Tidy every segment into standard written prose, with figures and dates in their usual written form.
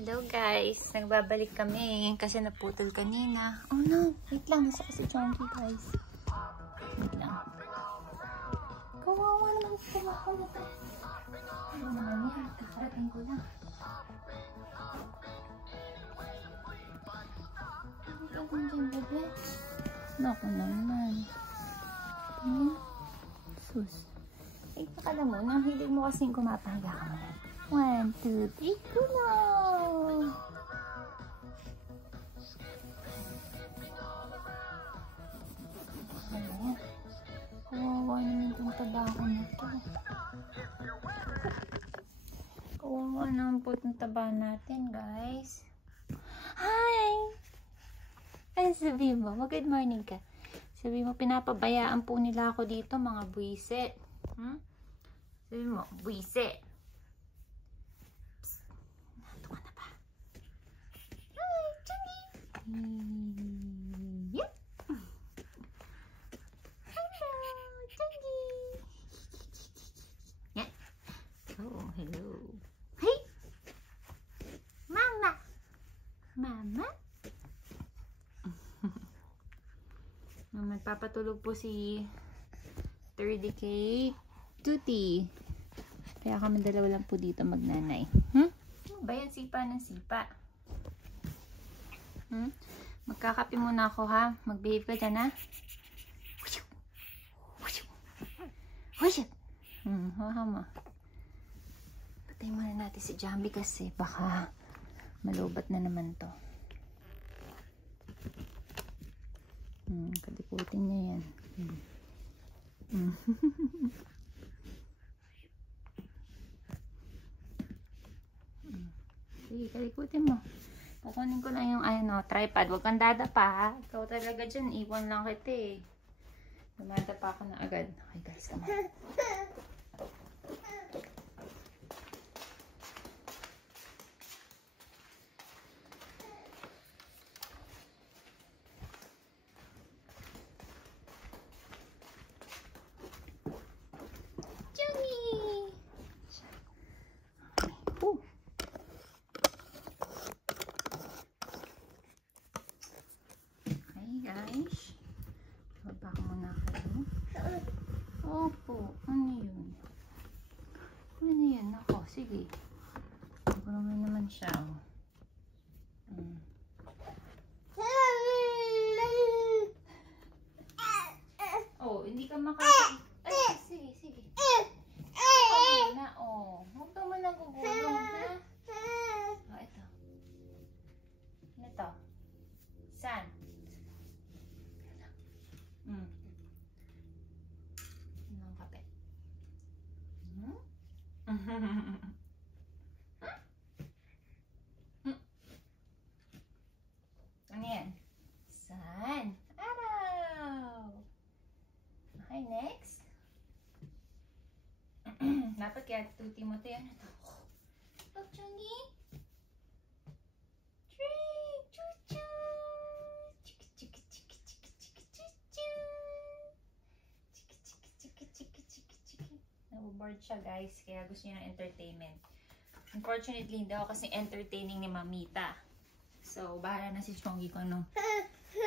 Hello guys, nagbabalik kami kasi naputol kanina. Oh no, wait lang, nasa kasi chunky guys. Wait lang. Kawawa naman sa mga nito. Ano naman yan, kakarating ko lang. Ikaw kung dyan bebe. Naku naman. Sus. Eh, pakala mo, nahilig mo kasing kumapahiga ka mo. 1, 2, 3, go na! Ayan. Kawawa naman itong tabako na ito. Kawawa naman po itong taba natin, guys. Hi! Ano sabihin mo? Good morning ka. Sabihin mo, pinapabayaan po nila ako dito, mga buwisit. Sabihin mo, buwisit. Yep. Hello, Chunky. Yeah. Oh, hello. Hey, Mama. Mama. Mama, papatulog po si 30K Tuti. Kaya kami dalawa lang po dito magnanay. Bayan sipa ng sipa. Magkakape muna ako ha. Mag-behave ka dyan ha. Haha mo. Patay muna natin si Jambi kasi baka malubat na naman to. Kalikutin niya yan. Sige, kalikutin mo. Kukunin ko lang yung tripod. Huwag kang dadapa ha. Ikaw talaga dyan. Iwan lang kita eh. Dumadapa ako na agad. Okay guys, come on. Guys, baba ko muna kayo. Opo, ano yun? Ano yan? Ako, sige. Gulungin naman siya. Oh, hindi ka makaka... Ay, sige, sige. Ako na, oh. Huwag ka man nagugulong, ha? Oh, ito. Ano to? Saan? Anong kape? Ano yan? Sun. Araw. Okay, next. Dapat kaya tuti mo ito yan. Look, Chungy. Drink. Choo-choo. Naboboard siya guys, kaya gusto niya ng entertainment. Unfortunately, hindi ako kasi entertaining ni Mamita. So, bahala na si Chungy ko ano.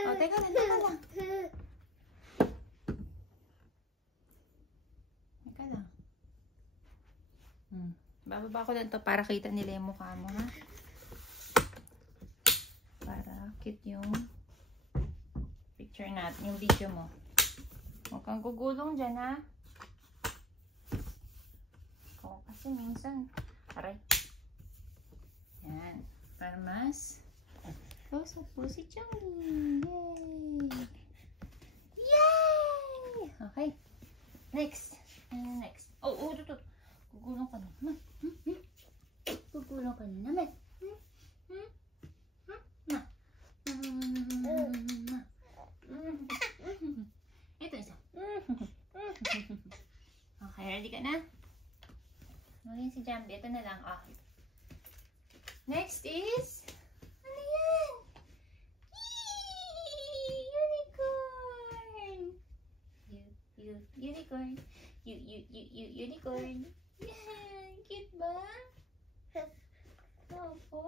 Oh, teka lang, teka lang. Teka lang. Bababa ko lang to para kita nila yung mukha mo, ha? Para cute yung picture natin, yung video mo. Huwag kang gugulong dyan, ha? Kasi minsan, aray. Yan. Para mas close up po si Chungy. Yay! Yay! Okay. Next. Ano next? Oh, ito. Gugulong ka na naman. Gugulong ka na naman. Ito isa. Okay, ready ka na? Ngayon si Jambi. Ito na lang. Oh. Next is... Ano yan? Yee! Unicorn! Unicorn. Unicorn. Yeah! Cute ba? Opo.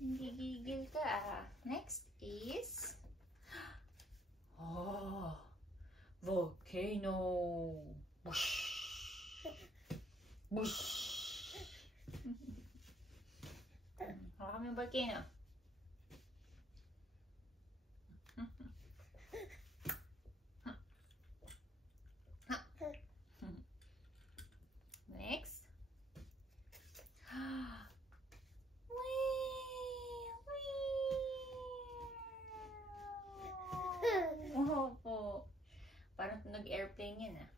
Gigigil ka ah. Next is... Oh, volcano. Whoosh. Whoosh. Hawakan mo yung volcano. Next. Opo. Parang nag-airplane yan ah.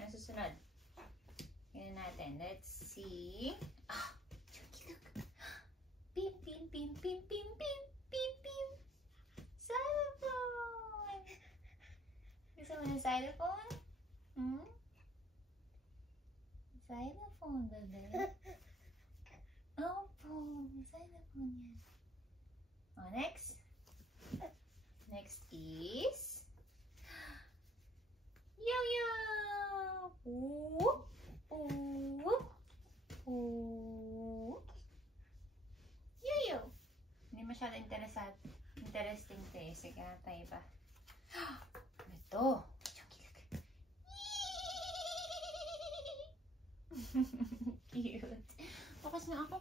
Ano susunod? Tingnan natin. Let's see. Ah! Pim, pim, pim, pim, pim, pim, pim, pim. Xylophone! Gusto mo ng xylophone? Hmm? Xylophone, bebe. Opo, xylophone yan. Oh, next. Next is... Yo-yo! Whoop! Whoop! Whoop! Yo-yo! Hindi masyado interesting to eh. Sige na tayo ba? Ito! Cute! Bakas na ako.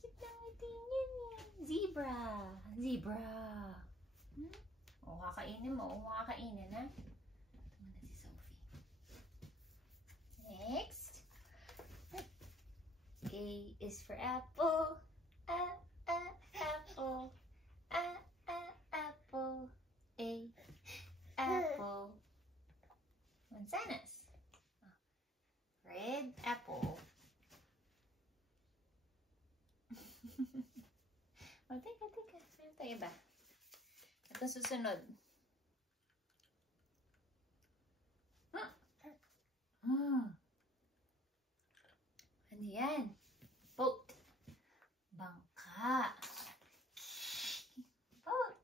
Cute lang natin yan. Zebra! Zebra! O, kakainin mo. O, makakainin, ha? Ito muna si Sophie. Next. A is for apple. Apple. Apple. A. Apple. Manzanas. Red apple. O, teka. Meron tayo ba? Ito susunod. Ano yan? Boat. Bangka. Boat.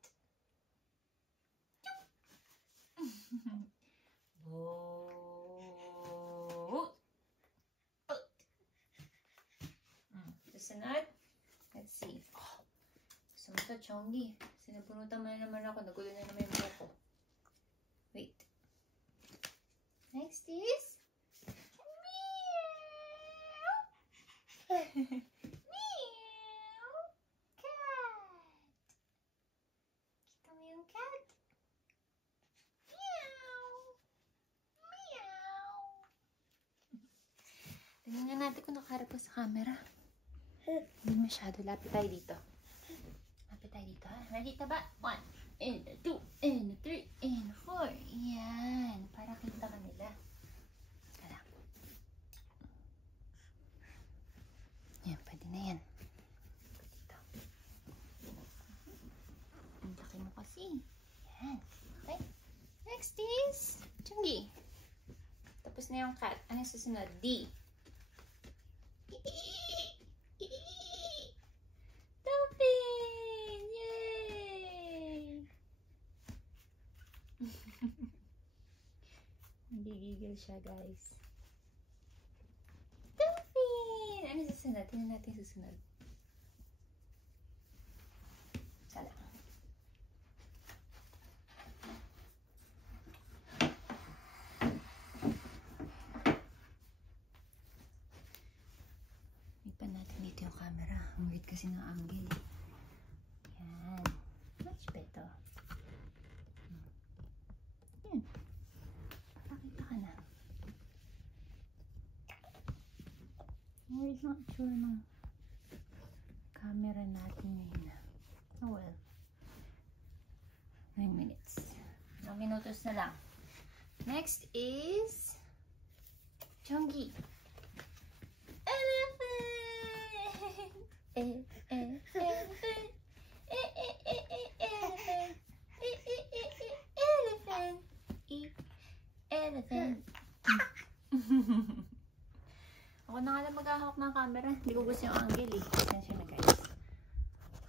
Boat. Boat. Susunod. Let's see. Gusto mo ito, Chongi. Sinabunutan mo na naman ako. Nagulo na naman yung buhok ko. Wait. Next is... Meow! Meow! Cat! Kita mo yung cat? Meow! Meow! Tingnan nga natin kung nakaharap ko sa camera. Hindi masyado. Lapit tayo dito. Dito, ha? Nakita ba? 1, and 2, and 3, and 4. Yan. Para kita ka nila. Kala. Yan, pwede na yan. Dito. Ang laki mo kasi. Yan. Okay. Next is Chungi. Tapos na yung cat. Ano yung susunod? D. Nagigigil siya, guys. Dolphin! Ano susunod? Tingnan natin susunod. Sala. Ipan natin dito yung camera. Ang weird kasi ng angle. Yan. Much better. Yan. We're not sure ng camera natin ngayon. Oh well. 9 minutes. 9 minutos na lang. Next is Chongi. Elephant! Elephant! Elephant! Elephant! Elephant! Ako na nga lang maghahawak ng camera. Hindi ko gusto yung angle eh. Pasensya na guys.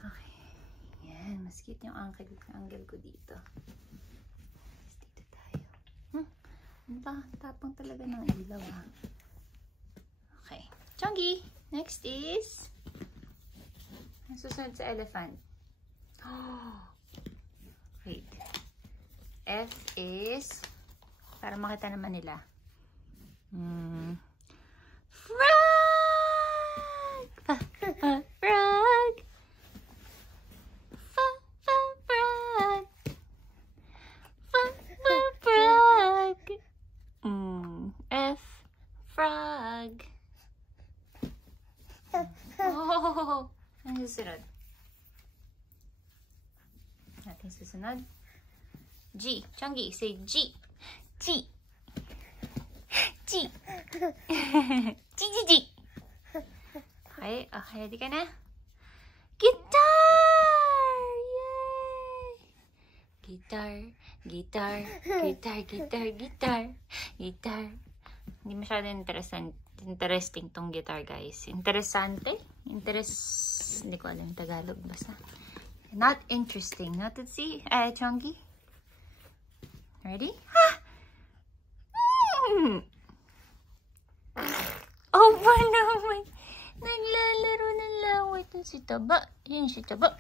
Okay. Yan. Mas cute yung angle ko dito. Tapang talaga ng ilaw ha. Okay. Chongi, next is ang susunod sa elephant. Oh, wait. F is para makita naman nila. Frog! Frog! Frog! Frog! F. Frog. Oh! Ang susunod. Ating susunod. G. Chongi, say G. G. G. G, G, G. Okay, okay, ready ka na? Guitar! Yay! Guitar, guitar, guitar, guitar, guitar, guitar. Hindi masyado interesting tong guitar, guys. Interesante? Hindi ko alam yung Tagalog. Basta. Not interesting. Not to see. Chongi. Ready? Ha! Oh, ba naman? Naglalaro ng laway ito si Taba. Yan si Taba.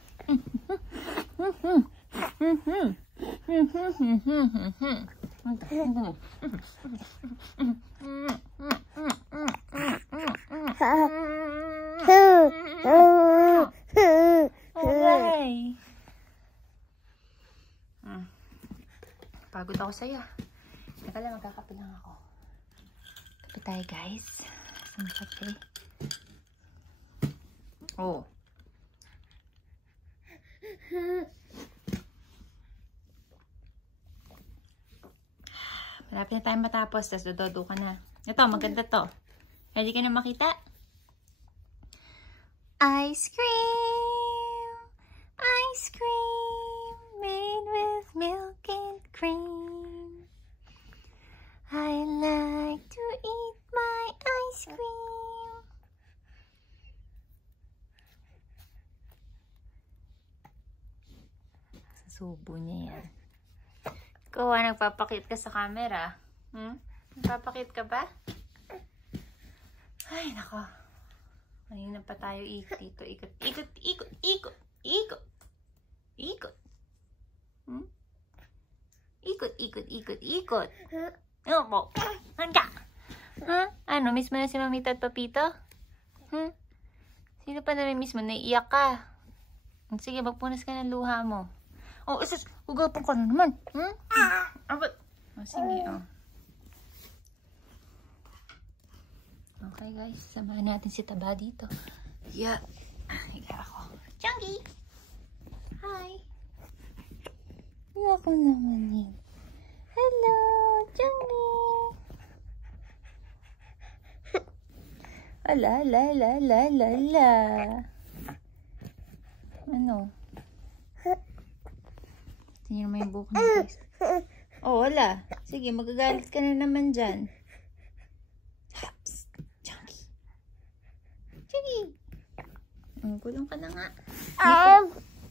Okay. Pagod ako sa'yo. Teka lang, magkakape lang ako. Kape tayo, guys. Ang kape. Oh. Malapit na tayo matapos. Tapos dodo ka na. Ito, maganda to. Ready ka na makita? Ice cream! Ice cream! Made with milk and cream. I like to eat my ice cream. Subo niya yan. Ikaw, nagpapakit ka sa camera. Nagpapakit ka ba? Ay, nako. Kanina pa tayo ikot dito. Ikot, ikot, ikot, ikot, ikot. Ikot. Ikot, ikot, ikot, ikot. Opo. Handa. Ano, miss mo na si Mamita at Papito? Sino pa nami-miss mo? Naiiyak ka. Sige, magpunas ka ng luha mo. Oh, isus, hugapan ka na naman. Abot. Oh, sige, oh. Okay, guys. Samahan natin si Taba dito. Yeah. Higa ako. Chongi! Hi! Higa ako naman yun. Hello, Chongi! Ala, la, la, la, la, la. Ano? Tingnan mo yung buhok niya, guys. Oh, wala. Sige, magagalit ka na naman dyan. Haps. Chongi. Chongi. Gulong ka na nga.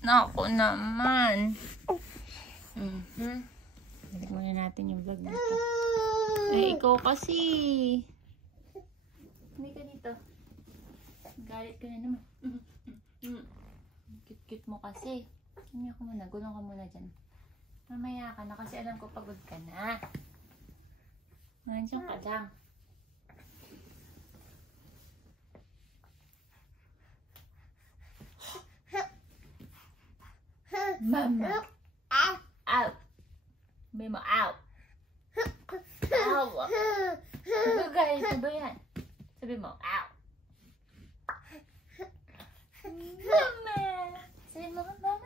Naku naman. Balik muna natin yung vlog dito. Eh, ikaw kasi. Hindi ka dito. Galit ka na naman. Cute-cute mo kasi. Hindi ako muna. Gulong ka muna dyan. Mamaya ka na kasi alam ko pagod ka na. Nandiyan ka lang. Mama. Out. Sabi mo, out. Out. Gagaya na ba yan? Sabi mo, out. Mama. Sabi mo, mama?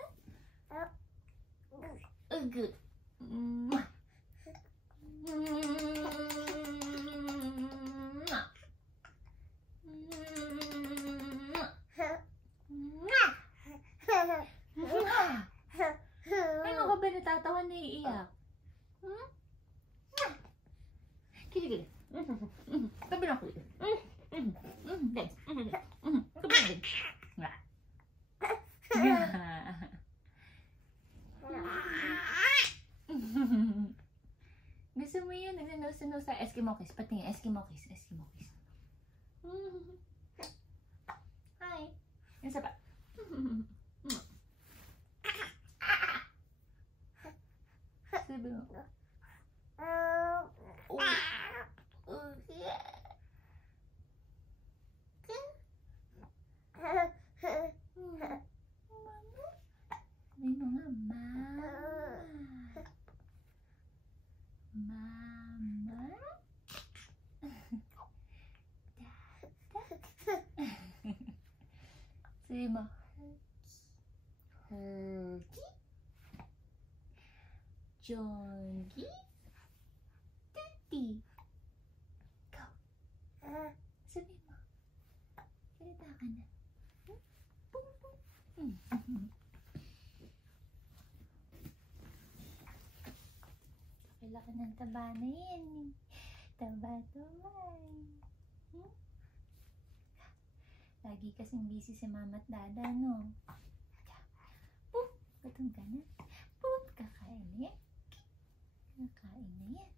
Oh, good. Ano ka ba natatawa na iiyak? Kili-kili. Tabi na ko. Thanks. Tabi na. Gusto mo yun? Nagnanosin Paano sa Eskimo kiss? Patingin, Eskimo kiss. Hi. Isa pa. Sabi mo. Sabi mo nga, Mama. Sabi mo, Herky. Jongi. Tuti. Go. Sabi mo. Salita ka na. Pum, pum. Laki ng taba na yan. Taba tumay. Lagi kasing busy si mama at dada, no? Pup! Gutom ka na? Pup! Kakain na yan. Kakain na yan.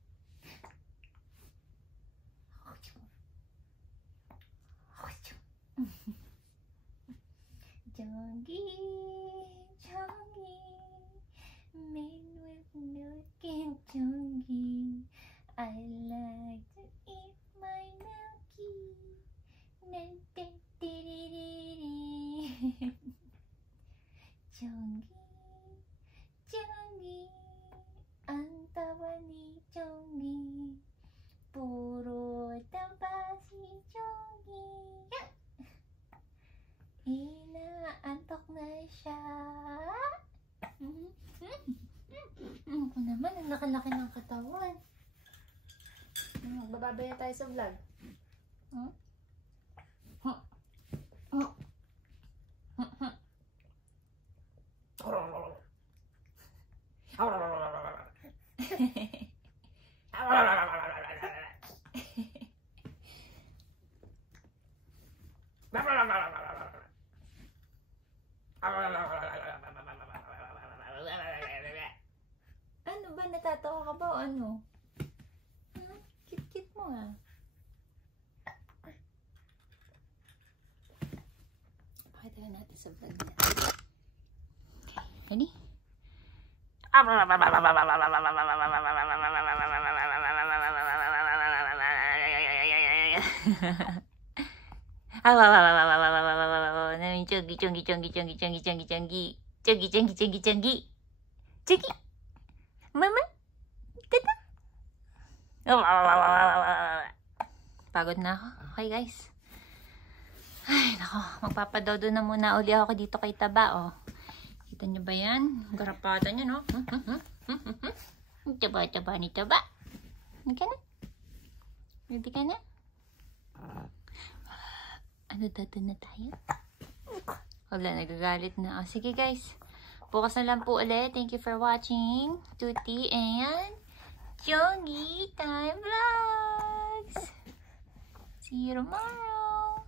Jongi, Jongi, made with milk and Jongi. I like to eat my milky. Jongi, Jongi, ang taba ni Jongi. Puro taba si Jongi. Inaantok na siya. Ako naman, ang laki-laki ng katawan. Magbababaya tayo sa vlog. Ano ba? Natatawa ka ba o ano? Kit-kit mo ah. Pakita natin sa vlog niya. Okay. Ready? Chungi. Mama. Tata. Pagod na ako. Okay guys. Ay, nako. Magpapadodo na muna uli ako dito kay Taba, oh. Kita nyo ba yan? Garapata nyo, no? Taba ni Taba. Hindi ka na? Ready ka na? Ano, dado na tayo? Wala, nagagalit na. Oh, sige guys. Bukas na lang po ulit. Thank you for watching. Tuti and Jongi Time Vlogs. See you tomorrow.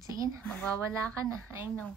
Sige na, magwawala ka na. I know.